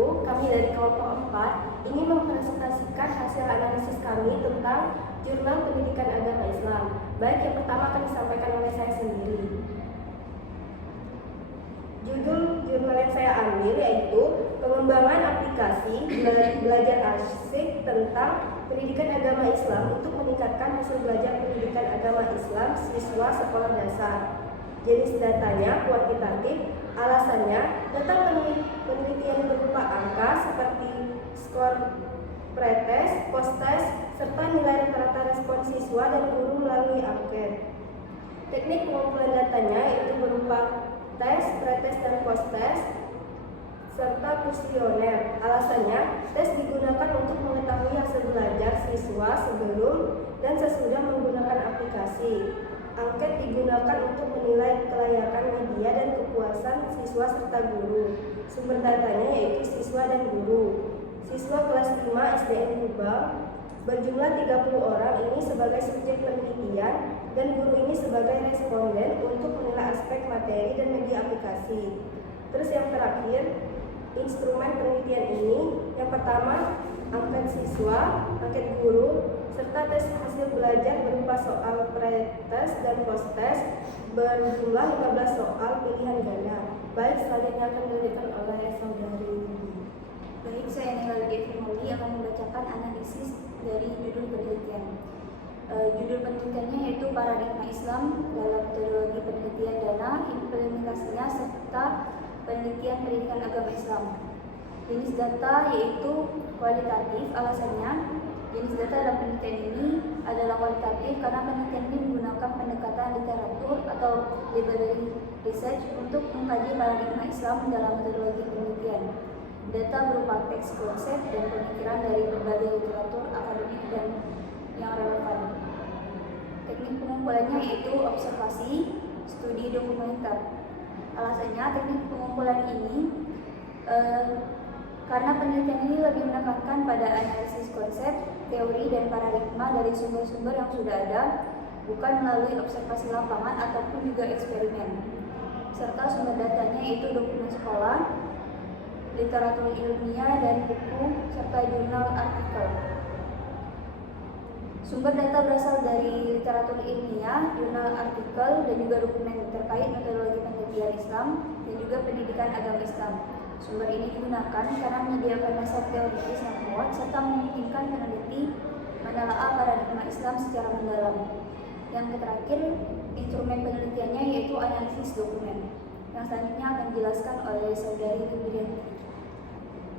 kami dari kelompok 4 ingin mempresentasikan hasil analisis kami tentang Jurnal Pendidikan Agama Islam. Baik, yang pertama akan disampaikan oleh saya sendiri. Judul jurnal yang saya ambil yaitu Pengembangan Aplikasi Belajar Asyik tentang Pendidikan Agama Islam untuk meningkatkan hasil belajar pendidikan agama Islam siswa sekolah dasar. Jenis datanya kuantitatif, alasannya tentang penelitian berupa angka seperti skor pretest, post-test, serta nilai rata-rata respon siswa dan guru melalui angket. Teknik pengumpulan datanya yaitu berupa tes, pretest, dan post-test, serta kuesioner. Alasannya, tes digunakan untuk mengetahui hasil belajar siswa sebelum dan sesudah menggunakan aplikasi. Angket digunakan untuk menilai kelayakan media dan kepuasan siswa serta guru. Sumber datanya yaitu siswa dan guru. Siswa kelas 5 SDN Kubang berjumlah 30 orang ini sebagai subjek penelitian dan guru ini sebagai responden untuk menilai aspek materi dan media aplikasi. Terus yang terakhir, instrumen penelitian ini yang pertama angket siswa, angket guru, serta tes hasil belajar berupa soal pretest dan post-test berjumlah 15 soal pilihan ganda. Baik, selanjutnya akan dilanjutkan oleh saudari. Baik, saya Nila Firmoli akan membacakan analisis dari judul penelitian. Judul penelitiannya yaitu Paradigma Islam dalam Metodologi Penelitian Dana, Implementasinya, serta Penelitian Pendidikan Agama Islam. Jenis data yaitu kualitatif. Alasannya, jenis data dalam penelitian ini adalah kualitatif karena penelitian ini menggunakan pendekatan literatur atau library research untuk mengkaji paradigma Islam dalam metodologi penelitian. Data berupa teks konsep dan pemikiran dari berbagai literatur akademik dan yang relevan. Teknik pengumpulannya yaitu observasi, studi dokumenter. Alasannya, teknik pengumpulan ini karena penelitian ini lebih menekankan pada analisis konsep, teori, dan paradigma dari sumber-sumber yang sudah ada, bukan melalui observasi lapangan ataupun juga eksperimen. Serta sumber datanya yaitu dokumen sekolah, literatur ilmiah dan buku, serta jurnal artikel. Sumber data berasal dari literatur ilmiah, jurnal artikel, dan juga dokumen terkait metodologi penelitian Islam dan juga pendidikan agama Islam. Sumber ini digunakan karena menyediakan dasar teoritis yang kuat serta memungkinkan peneliti menelaah paradigma Islam secara mendalam. Yang terakhir, instrumen penelitiannya yaitu analisis dokumen. Yang selanjutnya akan dijelaskan oleh saudari Ribrianti.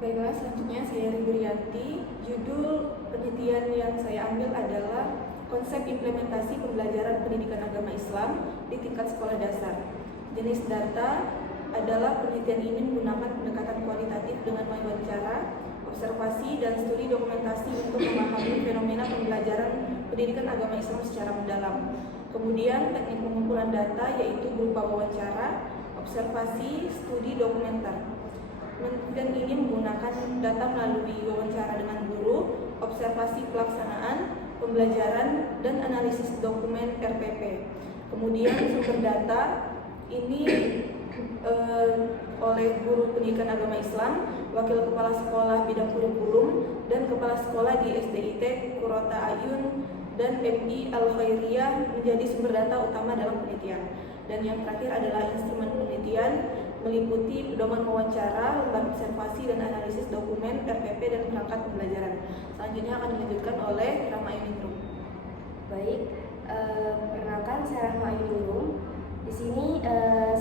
Baiklah, selanjutnya saya Ribrianti. Judul penelitian yang saya ambil adalah Konsep Implementasi Pembelajaran Pendidikan Agama Islam di tingkat sekolah dasar. Jenis data adalah penelitian ini menggunakan pendekatan kualitatif dengan wawancara, observasi, dan studi dokumentasi untuk memahami fenomena pembelajaran pendidikan agama Islam secara mendalam. Kemudian teknik pengumpulan data yaitu berupa wawancara, observasi, studi dokumenter. Penelitian ini menggunakan data melalui wawancara dengan guru, observasi pelaksanaan, pembelajaran, dan analisis dokumen RPP. Kemudian sumber data ini oleh guru pendidikan agama Islam, wakil kepala sekolah bidang kurikulum, dan kepala sekolah di SDIT Qurrata Ayun dan MI Al-Khairiyah menjadi sumber data utama dalam penelitian. Dan yang terakhir adalah instrumen penelitian meliputi pedoman wawancara, lembar observasi dan analisis dokumen, RPP, dan perangkat pembelajaran. Selanjutnya akan dilanjutkan oleh Rahma Ayuningrum. Baik, perkenalkan saya Rahma Ayuningrum. Di sini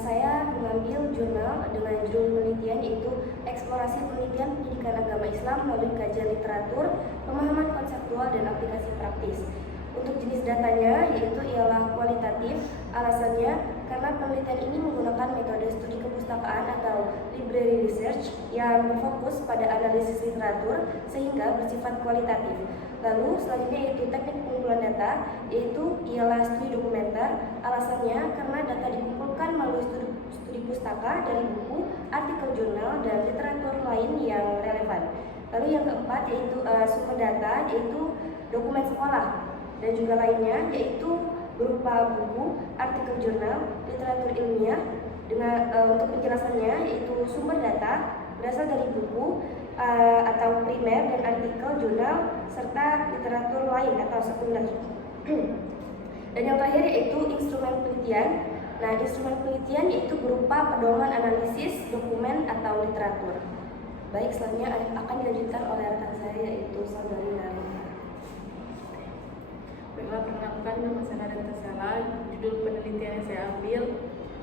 saya mengambil jurnal dengan judul penelitian yaitu Eksplorasi Penelitian Pendidikan Agama Islam melalui kajian literatur, pemahaman konseptual, dan aplikasi praktis. Untuk jenis datanya yaitu ialah kualitatif. Alasannya karena penelitian ini menggunakan metode studi kepustakaan atau library research yang berfokus pada analisis literatur sehingga bersifat kualitatif. Lalu selanjutnya yaitu teknik pengumpulan data yaitu ialah studi dokumenter. Alasannya karena data dikumpulkan melalui studi pustaka dari buku, artikel jurnal, dan literatur lain yang relevan. Lalu yang keempat yaitu sumber data yaitu dokumen sekolah dan juga lainnya yaitu berupa buku, artikel jurnal, literatur ilmiah. Dengan untuk penjelasannya yaitu sumber data. berasal dari buku atau primer dan artikel jurnal serta literatur lain atau sekunder. Dan yang terakhir yaitu instrumen penelitian. Nah, instrumen penelitian yaitu berupa pedoman analisis, dokumen atau literatur. Baik, selanjutnya akan dilanjutkan oleh rekan saya yaitu Saudari Narina. Baiklah, perkenalkan, nama saya Narita Sela. Judul penelitian yang saya ambil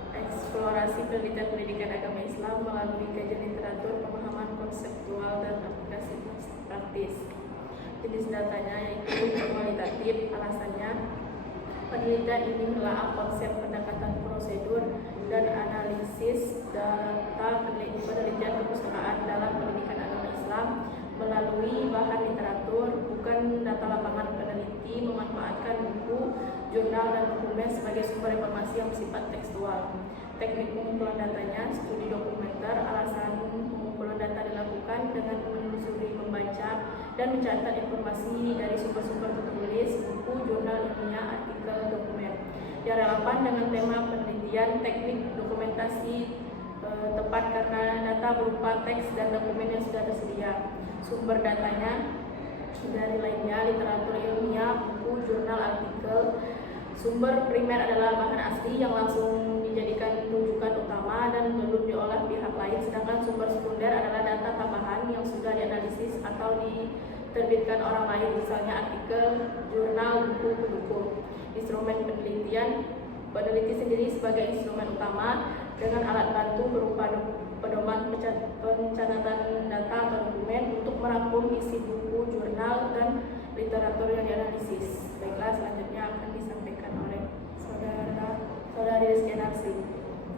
eksplorasi penelitian pendidikan agama Islam melalui kajian literatur, pemahaman konseptual dan aplikasi praktis. Jenis datanya yaitu kualitatif. Alasannya, penelitian ini menelaah konsep pendekatan prosedur dan analisis data penelitian perpustakaan dalam pendidikan agama Islam melalui bahan literatur, bukan data lapangan. Peneliti memanfaatkan buku, jurnal, dan dokumen sebagai sumber informasi yang bersifat tekstual. Teknik pengumpulan datanya, studi dokumenter. Alasan pengumpulan data dilakukan dengan menelusuri, membaca, dan mencatat informasi dari sumber-sumber tertulis, buku, jurnal ilmiah, artikel, dokumen yang relevan dengan tema penelitian. Teknik dokumentasi tepat karena data berupa teks dan dokumen yang sudah tersedia. Sumber datanya dari lainnya, literatur ilmiah, buku, jurnal, artikel. Sumber primer adalah bahan asli yang langsung dijadikan rujukan utama dan belum diolah pihak lain, sedangkan sumber sekunder adalah data tambahan yang sudah dianalisis atau diterbitkan orang lain, misalnya artikel, jurnal, buku, pendukung. Instrumen penelitian, peneliti sendiri sebagai instrumen utama dengan alat bantu berupa pedoman pencatatan data atau dokumen untuk merangkum isi buku, jurnal, dan literatur yang dianalisis. Baiklah, selanjutnya akan disampaikan oleh saudari Rizky Narsi.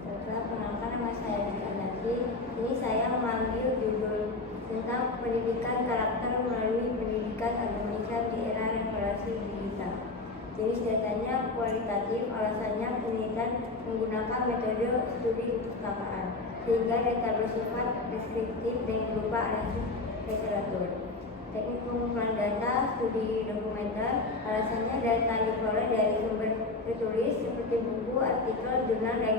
Perkenalkan, nama saya Rizky Narsi. Ini saya mengambil judul tentang pendidikan karakter melalui pendidikan agama Islam di era revolusi digital. Jenis datanya kualitatif. Alasannya, penelitian menggunakan metode studi perpustakaan sehingga data bersifat deskriptif dan berupa analisis literatur. Teknik pengumpulan data, studi dokumenter. Alasannya, data diperoleh dari sumber tertulis seperti buku, artikel, jurnal, dan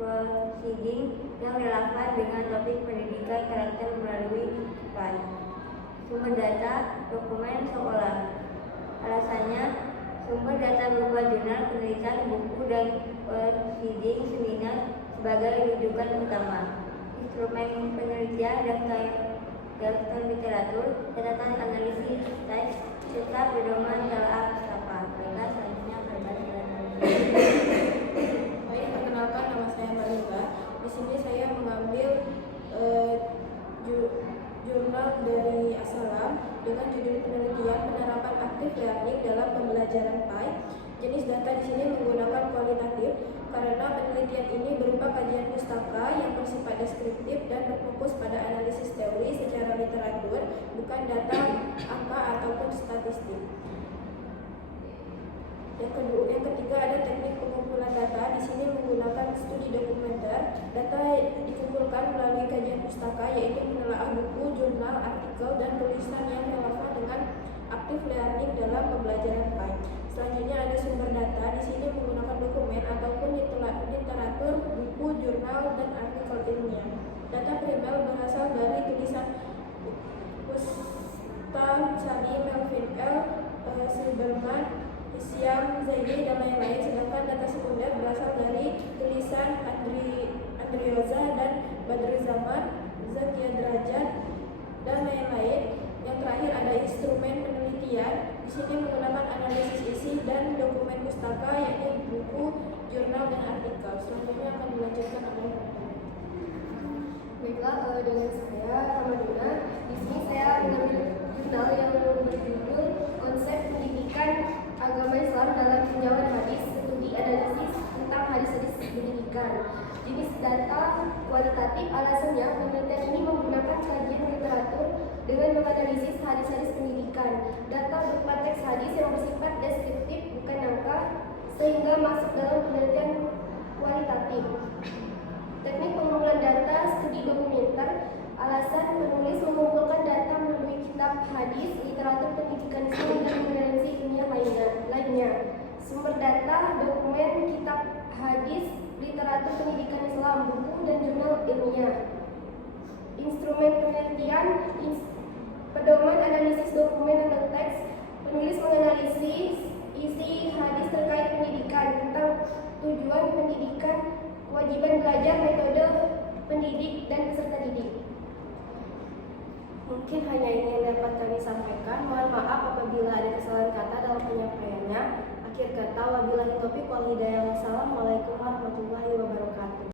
proceeding yang relevan dengan topik pendidikan karakter melalui slide. Sumber data, dokumen sekolah. Alasannya, sumber data berupa jurnal, penelitian, buku, dan proceeding seminar sebagai rujukan utama. Instrumen penelitian, daftar literatur, catatan analisis teks, serta pedoman telaah pustaka. Baiklah, selanjutnya akan Baik, perkenalkan, nama saya Marila. Di sini saya mengambil jurnal dari Asalam dengan judul penelitian penerapan aktif learning dalam pembelajaran PAI. Jenis data di sini menggunakan kualitatif karena penelitian ini berupa kajian pustaka yang bersifat deskriptif dan berfokus pada analisis teori secara literatur, bukan data angka ataupun statistik. Yang ketiga ada teknik pengumpulan data. Di sini menggunakan studi dokumenter. Data dikumpulkan melalui kajian pustaka, yaitu menelaah buku, jurnal, artikel, dan tulisan yang relevan dengan aktif learning dalam pembelajaran PAI. Selanjutnya ada sumber data. Di sini menggunakan dokumen ataupun literatur, buku, jurnal, dan artikel ilmiah. Data primer berasal dari tulisan Ustaz Sani, Melvin L. Silberman, Isyam Zaidi, dan lain-lain. Sedangkan data sekunder berasal dari tulisan Andrioza dan Badri Zaman, Zakia Derajat, dan lain-lain. Yang terakhir ada instrumen penelitian. Di sini menggunakan analisis isi dan dokumen pustaka, yaitu buku, jurnal, dan artikel. Selanjutnya akan dilanjutkan oleh Baiklah, dengan saya Ramaduna. Di sini saya mengambil jurnal yang berjudul Konsep Pendidikan Agama Islam dalam Tinjauan Hadis, Studi Analisis tentang Hadis-hadis Pendidikan. Jenis data kualitatif. Alasannya, penelitian ini menggunakan kajian literatur dengan menganalisis hadis-hadis pendidikan. Data berupa teks hadis yang bersifat deskriptif, bukan angka, sehingga masuk dalam penelitian kualitatif. Teknik pengumpulan data, studi dokumenter. Alasan, penulis mengumpulkan data melalui kitab hadis, literatur pendidikan Islam, dan referensi ilmiah lainnya. Sumber data, dokumen, kitab hadis, literatur pendidikan Islam, buku, dan jurnal ilmiah. instrumen penelitian, pedoman analisis dokumen atau teks. Penulis menganalisis isi hadis terkait pendidikan, tentang tujuan pendidikan, kewajiban belajar, metode pendidik, dan peserta didik. Mungkin hanya ini yang dapat kami sampaikan. Mohon maaf apabila ada kesalahan kata dalam penyampaiannya. Akhir kata, wabillahi taufiq wal hidayah. Wassalamualaikum warahmatullahi wabarakatuh.